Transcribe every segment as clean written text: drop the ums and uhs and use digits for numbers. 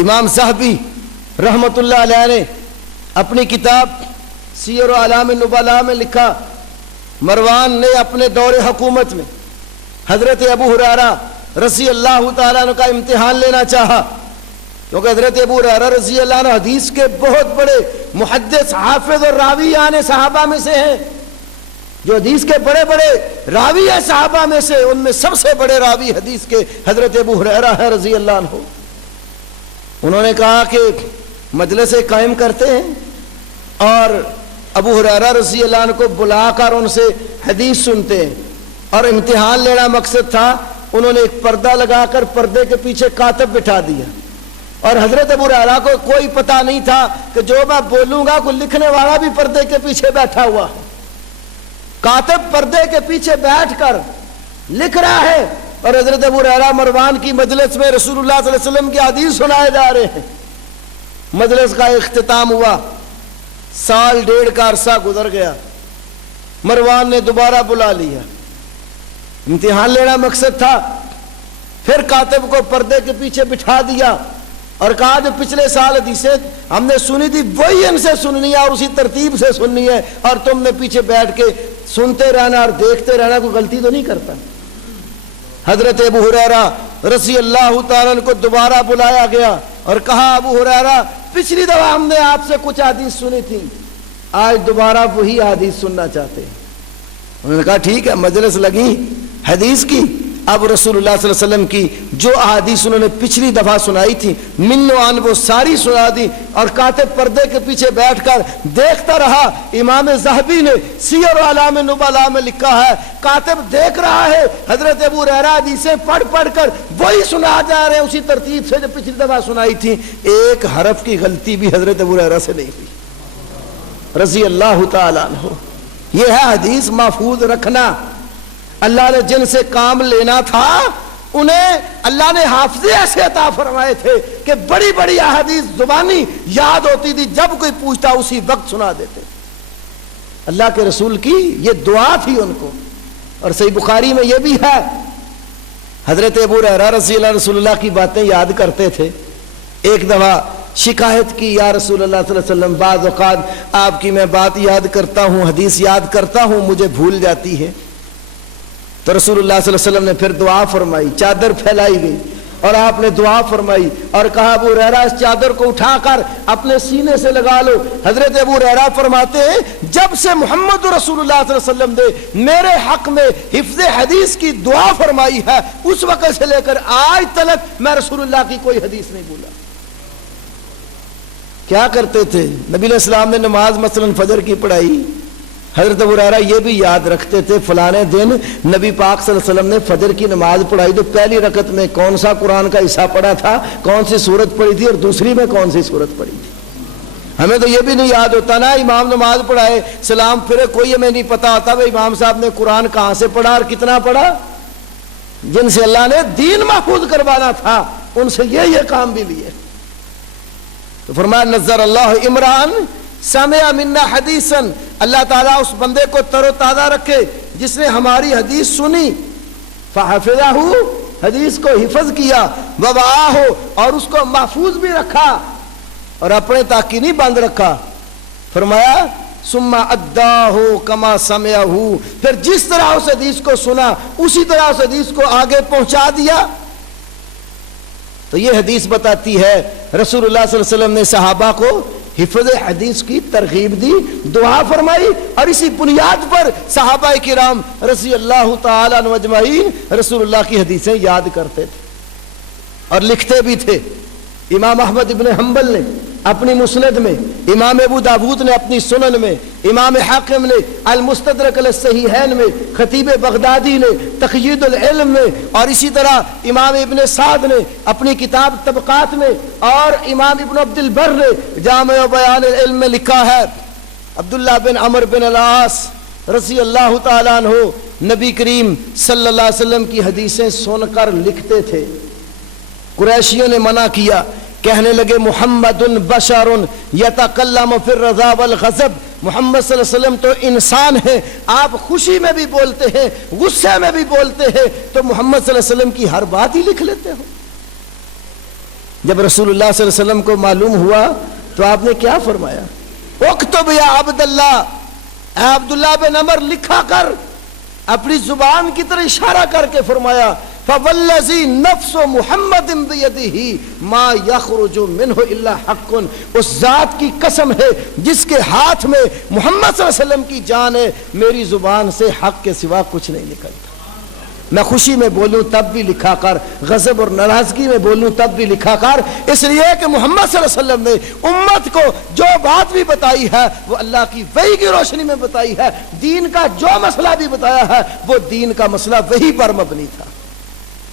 امام ذہبی رحمت اللہ علیہ نے اپنی کتاب سیر و اعلام النبلاء میں لکھا، مروان نے اپنے دور حکومت میں حضرت ابو ہریرہ رضی اللہ تعالیٰ عنہ کا امتحان لینا چاہا، کیونکہ حضرت ابو ہریرہ رضی اللہ عنہ حدیث کے بہت بڑے محدث، حافظ اور راوی صحابہ میں سے ہیں، جو حدیث کے بڑے بڑے راوی ہیں صحابہ میں سے، ان میں سب سے بڑے راوی حدیث کے حضرت ابو ہریرہ ہیں رضی اللہ عنہ۔ انہوں نے کہا کہ مجلسیں قائم کرتے ہیں اور ابو ہریرہ رضی اللہ عنہ کو بلا کر ان سے حدیث سنتے ہیں، اور امتحان لینا مقصد تھا۔ انہوں نے ایک پردہ لگا کر پردے کے پیچھے کاتب بٹھا دیا، اور حضرت ابو ہریرہ کو کوئی پتہ نہیں تھا کہ جو میں بولوں گا کوئی لکھنے والا بھی پردے کے پیچھے بیٹھا ہوا ہے۔ کاتب پردے کے پیچھے بیٹھ کر لکھ رہا ہے، اور حضرت ابو ہریرہ مروان کی مجلس میں رسول اللہ صلی اللہ علیہ وسلم کی حدیث سنائے جا رہے ہیں۔ مجلس کا اختتام ہوا، سال ڈیڑھ کا عرصہ گزر گیا، مروان نے دوبارہ بلا لیا، امتحان لینا مقصد تھا۔ پھر کاتب کو پردے کے پیچھے بٹھا دیا اور کہا جو پچھلے سال حدیثیں ہم نے سنی تھی وہی ان سے سننی ہے اور اسی ترتیب سے سننی ہے، اور تم نے پیچھے بیٹھ کے سنتے رہنا اور دیکھتے رہنا، کوئی غلطی تو نہیں کرتا۔ حضرت ابو ہریرہ رضی اللہ تعالیٰ عنہ کو دوبارہ بلایا گیا اور کہا ابو ہریرہ پچھلی دفعہ ہم نے آپ سے کچھ حدیث سنی تھی، آج دوبارہ وہی حدیث سننا چاہتے ہیں۔ انہوں نے کہا ٹھیک ہے، مجلس لگی حدیث کی۔ اب رسول اللہ صلی اللہ علیہ وسلم کی جو احادیث انہوں نے پچھلی دفعہ سنائی تھی من و عن وہ ساری سنا دی، اور کاتب پردے کے پیچھے بیٹھ کر دیکھتا رہا۔ امام ذہبی نے سیر و اعلام النبلاء میں لکھا ہے، کاتب دیکھ رہا ہے حضرت ابو ہریرہ حدیثیں پڑھ پڑھ کر وہی سنا جا رہے ہیں اسی ترتیب سے جو پچھلی دفعہ سنائی تھی، ایک حرف کی غلطی بھی حضرت ابو ہریرہ سے نہیں ہوئی رضی اللہ تعالیٰ عنہ۔ یہ ہے حدیث محفوظ رکھنا۔ اللہ نے جن سے کام لینا تھا انہیں اللہ نے حافظے ایسے عطا فرمائے تھے کہ بڑی بڑی احادیث زبانی یاد ہوتی تھی، جب کوئی پوچھتا اسی وقت سنا دیتے۔ اللہ کے رسول کی یہ دعا تھی ان کو۔ اور صحیح بخاری میں یہ بھی ہے، حضرت ابو ہریرہ رضی اللہ رسول اللہ کی باتیں یاد کرتے تھے۔ ایک دفعہ شکایت کی، یا رسول اللہ صلی اللہ علیہ وسلم بعض اوقات آپ کی میں بات یاد کرتا ہوں، حدیث یاد کرتا ہوں، مجھے بھول جاتی ہے۔ تو رسول اللہ صلی اللہ علیہ وسلم نے پھر دعا فرمائی، چادر پھیلائی گئی اور آپ نے دعا فرمائی اور کہا ابو ہریرہ اس چادر کو اٹھا کر اپنے سینے سے لگا لو۔ حضرت ابو ہریرہ فرماتے ہیں جب سے محمد رسول اللہ صلی اللہ علیہ وسلم نے میرے حق میں حفظ حدیث کی دعا فرمائی ہے، اس وقت سے لے کر آج تک میں رسول اللہ کی کوئی حدیث نہیں بھولا۔ کیا کرتے تھے نبی علیہ السلام نے؟ نماز مثلا فجر کی پڑھائی، حضرت ابو ہریرہ یہ بھی یاد رکھتے تھے فلانے دن نبی پاک صلی اللہ علیہ وسلم نے فجر کی نماز پڑھائی تو پہلی رکعت میں کون سا قرآن کا حصہ پڑھا تھا، کون سی سورت پڑھی تھی، اور دوسری میں کون سی سورت پڑھی تھی۔ ہمیں تو یہ بھی نہیں یاد ہوتا نا، امام نماز پڑھائے سلام پھرے، کوئی ہمیں نہیں پتا ہوتا بھائی امام صاحب نے قرآن کہاں سے پڑھا اور کتنا پڑھا۔ جن سے اللہ نے دین محفوظ کروانا تھا ان سے یہ کام بھی لیے۔ تو فرمایا نظر اللہ عمران سمع منا حدیثا، اللہ تعالیٰ اس بندے کو تر و تازہ رکھے جس نے ہماری حدیث سنی، فحفظہ، حدیث کو حفظ کیا، ووعاہ، اور اس کو محفوظ بھی رکھا اور اپنے تاکی نہیں بند رکھا۔ فرمایا ثم اداہ کما سمعہ، پھر جس طرح اس حدیث کو سنا اسی طرح اس حدیث کو آگے پہنچا دیا۔ تو یہ حدیث بتاتی ہے رسول اللہ صلی اللہ علیہ وسلم نے صحابہ کو حفظ حدیث کی ترغیب دی، دعا فرمائی، اور اسی بنیاد پر صحابہ کرام رضی اللہ تعالیٰ عنہ اجمعین رسول اللہ کی حدیثیں یاد کرتے تھے اور لکھتے بھی تھے۔ امام احمد ابن حنبل نے اپنی مسند میں، امام ابو داود نے اپنی سنن میں، امام حاکم نے المستدرک علی الصحیحین میں، خطیب بغدادی نے تقیید العلم میں، اور اسی طرح امام ابن سعد نے اپنی کتاب طبقات میں، اور امام ابن عبد البر نے جامع بیان العلم میں لکھا ہے۔ عبداللہ بن عمر بن العاص رضی اللہ تعالیٰ عنہ نبی کریم صلی اللہ علیہ وسلم کی حدیثیں سن کر لکھتے تھے۔ قریشیوں نے منع کیا، کہنے لگے محمد بشر یتکلم فی الرضا والغضب، محمد صلی اللہ علیہ وسلم تو انسان ہے، آپ خوشی میں بھی بولتے ہیں غصے میں بھی بولتے ہیں، تو محمد صلی اللہ علیہ وسلم کی ہر بات ہی لکھ لیتے ہو۔ جب رسول اللہ صلی اللہ علیہ وسلم کو معلوم ہوا تو آپ نے کیا فرمایا؟ اکتب یا عبداللہ، اے عبداللہ بن عمر لکھا کر، اپنی زبان کی طرح اشارہ کر کے فرمایا فوالذی نفس محمد بیدہ ما یخرج منہ الا حق، اس ذات کی قسم ہے جس کے ہاتھ میں محمد صلی اللہ علیہ وسلم کی جان ہے، میری زبان سے حق کے سوا کچھ نہیں نکلتا۔ میں خوشی میں بولوں تب بھی لکھا کر، غضب اور ناراضگی میں بولوں تب بھی لکھا کر، اس لیے کہ محمد صلی اللہ علیہ وسلم نے امت کو جو بات بھی بتائی ہے وہ اللہ کی وحی کی روشنی میں بتائی ہے، دین کا جو مسئلہ بھی بتایا ہے وہ دین کا مسئلہ وحی پر مبنی تھا۔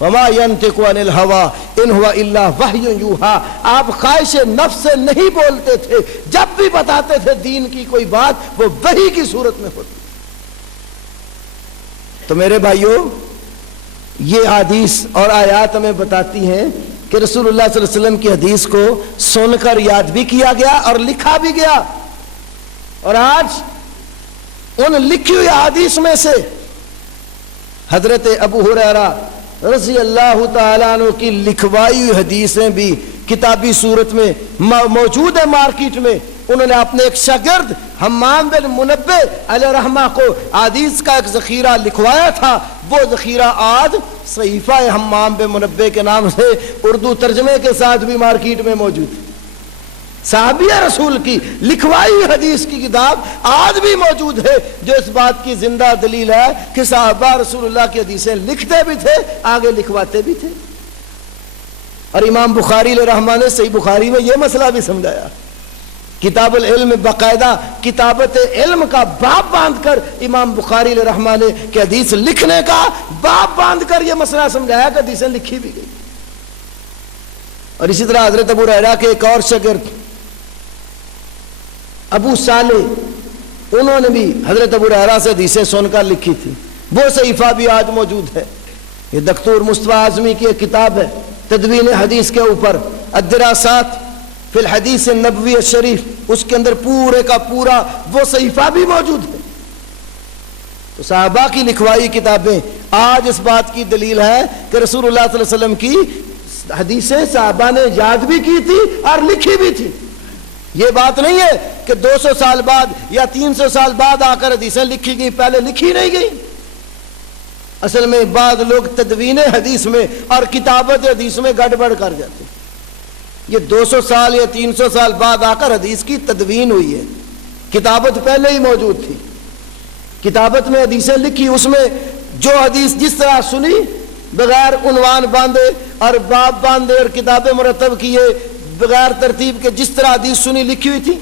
وما ينطق عن الهوى ان هو الا وحی یوحى، آپ خواہش نفس سے نہیں بولتے تھے، جب بھی بتاتے تھے دین کی کوئی بات وہ وحی کی صورت میں ہوتی۔ تو میرے بھائیوں، یہ حدیث اور آیات ہمیں بتاتی ہیں کہ رسول اللہ صلی اللہ علیہ وسلم کی حدیث کو سن کر یاد بھی کیا گیا اور لکھا بھی گیا، اور آج ان لکھی ہوئی حدیث میں سے حضرت ابو ہریرہ رضی اللہ تعالیٰ عنہ کی لکھوائی ہوئی حدیثیں بھی کتابی صورت میں موجود ہے مارکیٹ میں۔ انہوں نے اپنے ایک شاگرد حمام بن منبہ علیہ رحمہ کو حدیث کا ایک ذخیرہ لکھوایا تھا، وہ ذخیرہ آج صحیفہ حمام بن منبہ کے نام سے اردو ترجمے کے ساتھ بھی مارکیٹ میں موجود ہے۔ صحابیہ رسول کی لکھوائی حدیث کی کتاب آج بھی موجود ہے، جو اس بات کی زندہ دلیل ہے کہ صحابہ رسول اللہ کی حدیثیں لکھتے بھی تھے، آگے لکھواتے بھی تھے۔ اور امام بخاری علیہ رحمہ نے صحیح بخاری میں یہ مسئلہ بھی سمجھایا، کتاب العلم باقاعدہ کتابت علم کا باب باندھ کر امام بخاری علیہ رحمہ نے کہ حدیث لکھنے کا باب باندھ کر یہ مسئلہ سمجھایا کہ حدیثیں لکھی بھی گئی۔ اور اسی طرح حضرت ابو ہریرہ کے ایک اور شاگرد ابو صالح، انہوں نے بھی حضرت ابو ہریرہ سے حدیثیں سن کر لکھی تھی، وہ صحیفہ بھی آج موجود ہے۔ یہ دکتور مصطفیٰ اعظمی کی ایک کتاب ہے تدوین حدیث کے اوپر، الدراسات فی الحدیث النبوی الشریف، اس کے اندر پورے کا پورا وہ صحیفہ بھی موجود ہے۔ تو صحابہ کی لکھوائی کتابیں آج اس بات کی دلیل ہے کہ رسول اللہ صلی اللہ علیہ وسلم کی حدیثیں صحابہ نے یاد بھی کی تھی اور لکھی بھی تھی۔ یہ بات نہیں ہے کہ 200 سال بعد یا 300 سال بعد آ کر حدیثیں لکھی گئی، پہلے لکھی نہیں گئی۔ اصل میں بعض لوگ تدوین حدیث میں اور کتابت حدیث میں گڑبڑ کر جاتے ہیں۔ یہ 200 سال یا 300 سال بعد آ کر حدیث کی تدوین ہوئی ہے، کتابت پہلے ہی موجود تھی۔ کتابت میں حدیثیں لکھی، اس میں جو حدیث جس طرح سنی بغیر عنوان باندھے اور باب باندھے اور کتابیں مرتب کیے بغیر ترتیب کے، جس طرح حدیث سنی لکھی ہوئی تھی،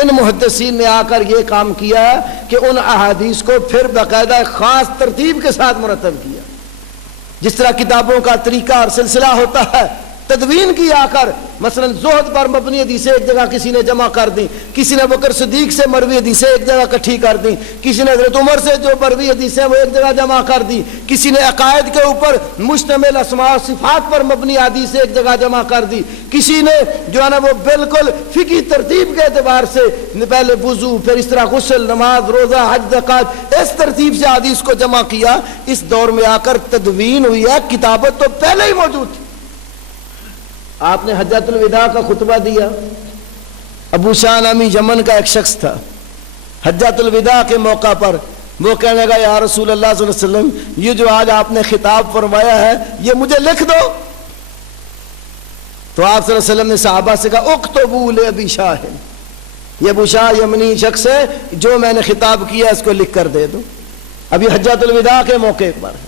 ان محدثین نے آ کر یہ کام کیا کہ ان احادیث کو پھر باقاعدہ خاص ترتیب کے ساتھ مرتب کیا، جس طرح کتابوں کا طریقہ اور سلسلہ ہوتا ہے۔ تدوین کی آ کر مثلا زہد پر مبنی حدیثیں ایک جگہ کسی نے جمع کر دی، کسی نے بکر صدیق سے مروی حدیثیں ایک جگہ اکٹھی کر دی، کسی نے حضرت عمر سے جو مروی حدیثیں وہ ایک جگہ جمع کر دی، کسی نے عقائد کے اوپر مشتمل اسماء و صفات پر مبنی حدیثیں ایک جگہ جمع کر دی، کسی نے جو ہے نا وہ بالکل فقہی ترتیب کے اعتبار سے پہلے وضو، پھر اس طرح غسل، نماز، روزہ، حج، زکات، اس ترتیب سے حدیث کو جمع کیا۔ اس دور میں آ کر تدوین ہوئی ہے، کتابت تو پہلے ہی موجود تھی۔ آپ نے حجۃ الوداع کا خطبہ دیا، ابو شاہ نامی یمن کا ایک شخص تھا، حجۃ الوداع کے موقع پر وہ کہنے لگا یا رسول اللہ صلی اللہ علیہ وسلم، یہ جو آج آپ نے خطاب فرمایا ہے یہ مجھے لکھ دو۔ تو آپ صلی اللہ علیہ وسلم نے صحابہ سے کہا اکتبوا لابی شاہ، یہ ابو شاہ یمنی شخص ہے، جو میں نے خطاب کیا اس کو لکھ کر دے دو۔ ابھی حجۃ الوداع کے موقع پر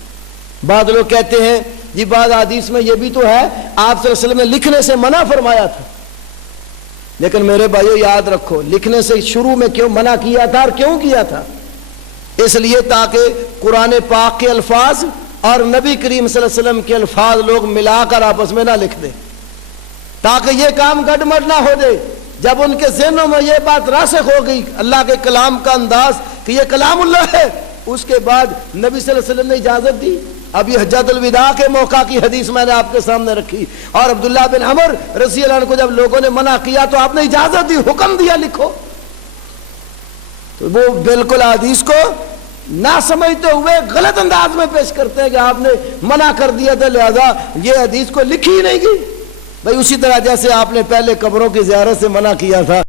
بعض لوگ کہتے ہیں جی بعض حدیث میں یہ بھی تو ہے آپ صلی اللہ علیہ وسلم نے لکھنے سے منع فرمایا تھا، لیکن میرے بھائیو یاد رکھو لکھنے سے شروع میں کیوں منع کیا تھا اور کیوں کیا تھا؟ اس لیے تاکہ قرآن پاک کے الفاظ اور نبی کریم صلی اللہ علیہ وسلم کے الفاظ لوگ ملا کر آپس میں نہ لکھ دیں، تاکہ یہ کام گڈمڈ نہ ہو جائے۔ جب ان کے ذہنوں میں یہ بات راسخ ہو گئی اللہ کے کلام کا انداز کہ یہ کلام اللہ ہے، اس کے بعد نبی صلی اللہ علیہ وسلم نے اجازت دی۔ اب یہ حجۃ الوداع کے موقع کی حدیث میں نے آپ کے سامنے رکھی، اور عبداللہ بن عمر رضی اللہ عنہ کو جب لوگوں نے منع کیا تو آپ نے اجازت دی، حکم دیا لکھو۔ تو وہ بالکل حدیث کو نہ سمجھتے ہوئے غلط انداز میں پیش کرتے ہیں کہ آپ نے منع کر دیا تھا لہذا یہ حدیث کو لکھی ہی نہیں گئی۔ بھئی اسی طرح جیسے آپ نے پہلے قبروں کی زیارت سے منع کیا تھا